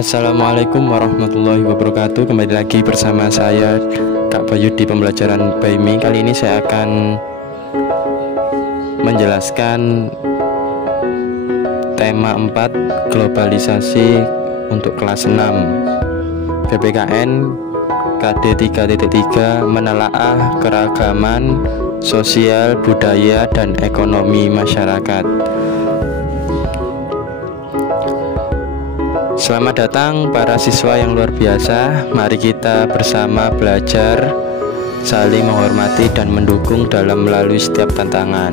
Assalamualaikum warahmatullahi wabarakatuh. Kembali lagi bersama saya Kak Bayu di pembelajaran by me. Kali ini saya akan menjelaskan tema 4 globalisasi untuk kelas 6 PPKN KD 3.3 menelaah keragaman sosial, budaya, dan ekonomi masyarakat. Selamat datang para siswa yang luar biasa. Mari kita bersama belajar, saling menghormati dan mendukung dalam melalui setiap tantangan.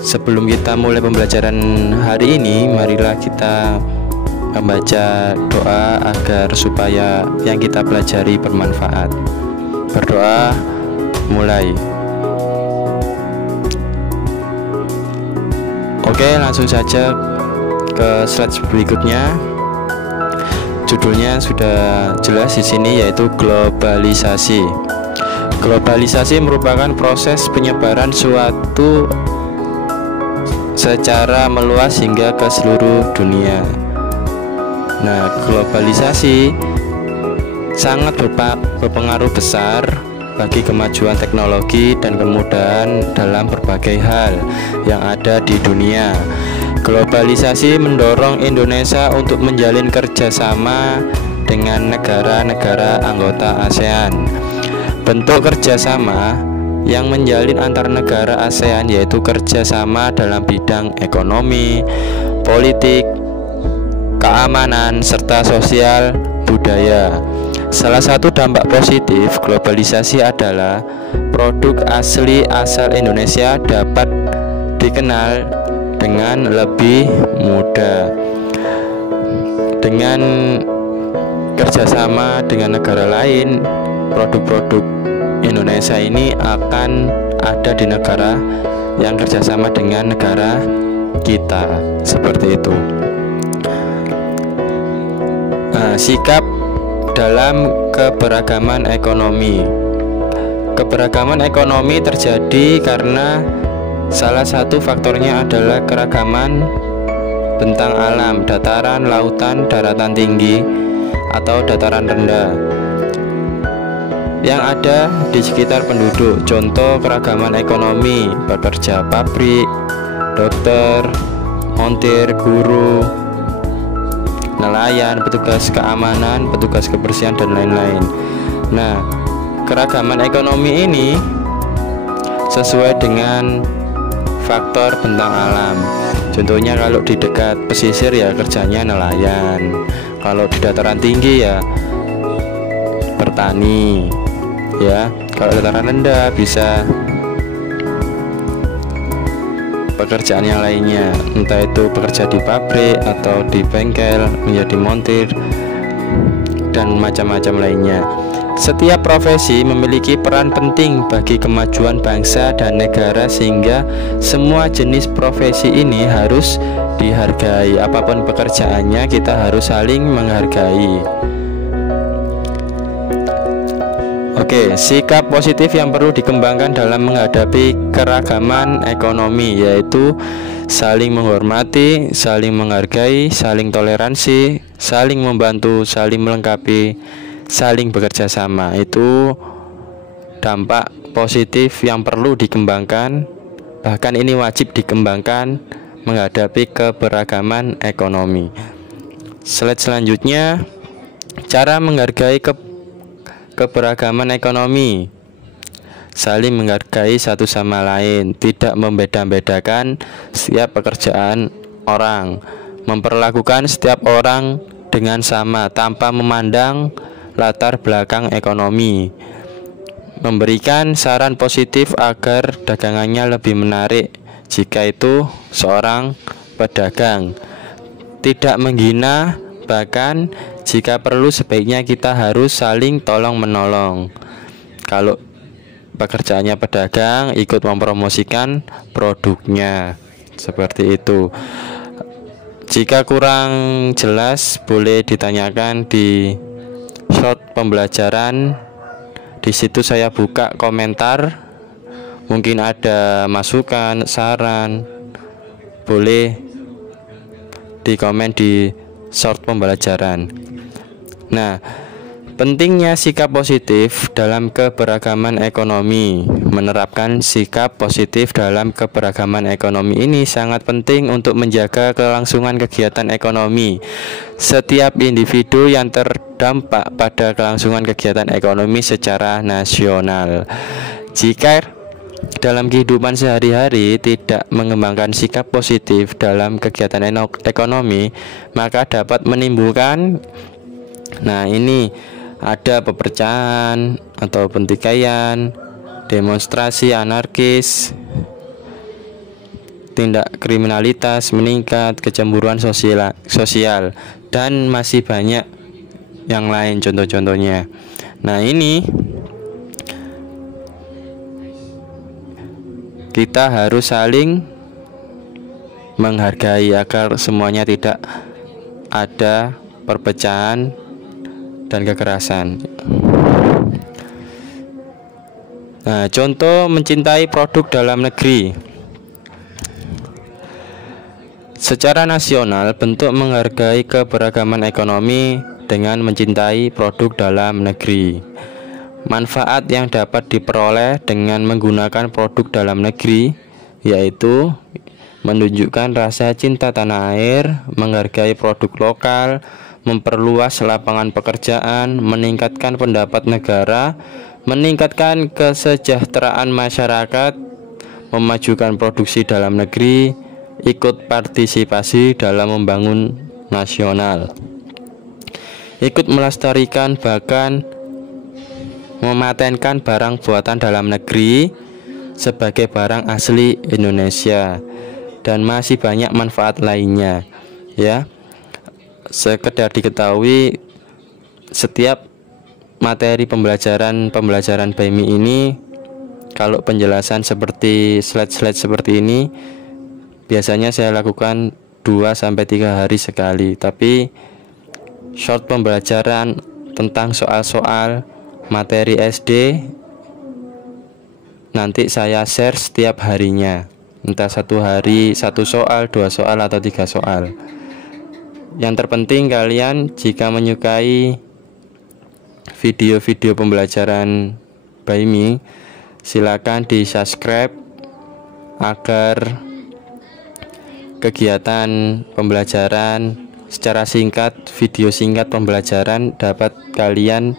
Sebelum kita mulai pembelajaran hari ini, marilah kita membaca doa agar supaya yang kita pelajari bermanfaat. Berdoa, mulai. Oke, langsung saja ke slide berikutnya. Judulnya sudah jelas di sini, yaitu globalisasi. Globalisasi merupakan proses penyebaran suatu secara meluas hingga ke seluruh dunia. Nah, globalisasi sangat berpengaruh besar bagi kemajuan teknologi dan kemudahan dalam berbagai hal yang ada di dunia. Globalisasi mendorong Indonesia untuk menjalin kerjasama dengan negara-negara anggota ASEAN. Bentuk kerjasama yang menjalin antar negara ASEAN yaitu kerjasama dalam bidang ekonomi, politik, keamanan, serta sosial budaya. Salah satu dampak positif globalisasi adalah produk asli asal Indonesia dapat dikenal dengan lebih mudah. Dengan kerjasama dengan negara lain, produk-produk Indonesia ini akan ada di negara yang kerjasama dengan negara kita, seperti itu. Sikap dalam keberagaman ekonomi. Keberagaman ekonomi terjadi karena salah satu faktornya adalah keragaman bentang alam, dataran, lautan, daratan tinggi atau dataran rendah yang ada di sekitar penduduk. Contoh keragaman ekonomi: pekerja pabrik, dokter, montir, guru, nelayan, petugas keamanan, petugas kebersihan, dan lain-lain. Nah, keragaman ekonomi ini sesuai dengan faktor bentang alam. Contohnya kalau di dekat pesisir ya kerjanya nelayan, kalau di dataran tinggi ya bertani, ya. Kalau dataran rendah bisa pekerjaan yang lainnya, entah itu bekerja di pabrik atau di bengkel, menjadi montir, dan macam-macam lainnya. Setiap profesi memiliki peran penting bagi kemajuan bangsa dan negara, sehingga semua jenis profesi ini harus dihargai. Apapun pekerjaannya, kita harus saling menghargai. Oke, sikap positif yang perlu dikembangkan dalam menghadapi keragaman ekonomi yaitu saling menghormati, saling menghargai, saling toleransi, saling membantu, saling melengkapi, saling bekerja sama. Itu dampak positif yang perlu dikembangkan, bahkan ini wajib dikembangkan menghadapi keberagaman ekonomi. Slide selanjutnya, cara menghargai keberagaman ekonomi. Saling menghargai satu sama lain, tidak membeda-bedakan setiap pekerjaan orang, memperlakukan setiap orang dengan sama tanpa memandang latar belakang ekonomi, memberikan saran positif agar dagangannya lebih menarik jika itu seorang pedagang, tidak menghina, bahkan jika perlu sebaiknya kita harus saling tolong menolong. Kalau pekerjaannya pedagang, ikut mempromosikan produknya, seperti itu. Jika kurang jelas boleh ditanyakan di short pembelajaran. Di situ saya buka komentar, mungkin ada masukan, saran, boleh di komen di short pembelajaran. Nah, pentingnya sikap positif dalam keberagaman ekonomi. Menerapkan sikap positif dalam keberagaman ekonomi ini sangat penting untuk menjaga kelangsungan kegiatan ekonomi. Setiap individu yang terdampak pada kelangsungan kegiatan ekonomi secara nasional. Jika dalam kehidupan sehari-hari tidak mengembangkan sikap positif dalam kegiatan ekonomi, maka dapat menimbulkan ini ada pepecahan atau pentikaian, demonstrasi anarkis, tindak kriminalitas meningkat, kecemburuan sosial dan masih banyak yang lain contoh-contohnya. Nah, ini kita harus saling menghargai agar semuanya tidak ada perpecahan dan kekerasan. Nah, contoh mencintai produk dalam negeri. Secara nasional, bentuk menghargai keberagaman ekonomi dengan mencintai produk dalam negeri. Manfaat yang dapat diperoleh dengan menggunakan produk dalam negeri yaitu menunjukkan rasa cinta tanah air, menghargai produk lokal, memperluas lapangan pekerjaan, meningkatkan pendapat negara, meningkatkan kesejahteraan masyarakat, memajukan produksi dalam negeri, ikut partisipasi dalam membangun nasional, ikut melestarikan bahkan mematenkan barang buatan dalam negeri sebagai barang asli Indonesia, dan masih banyak manfaat lainnya ya. Sekedar diketahui, setiap materi pembelajaran BAIMI ini, kalau penjelasan seperti slide-slide seperti ini biasanya saya lakukan 2-3 hari sekali, tapi short pembelajaran tentang soal-soal materi SD nanti saya share setiap harinya, entah 1 hari 1 soal, 2 soal, atau 3 soal. Yang terpenting kalian jika menyukai video-video pembelajaran BAIMI, silakan di subscribe agar kegiatan pembelajaran secara singkat, video singkat pembelajaran dapat kalian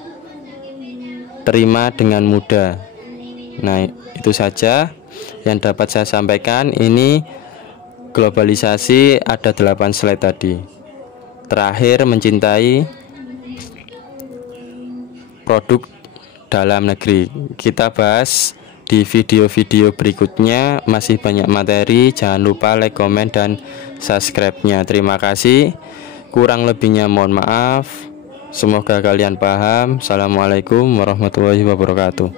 terima dengan mudah. Nah, itu saja yang dapat saya sampaikan. Ini globalisasi, ada 8 slide tadi. Terakhir, mencintai produk dalam negeri. Kita bahas di video-video berikutnya, masih banyak materi. Jangan lupa like, komen, dan subscribe-nya. Terima kasih. Kurang lebihnya mohon maaf. Semoga kalian paham. Assalamualaikum warahmatullahi wabarakatuh.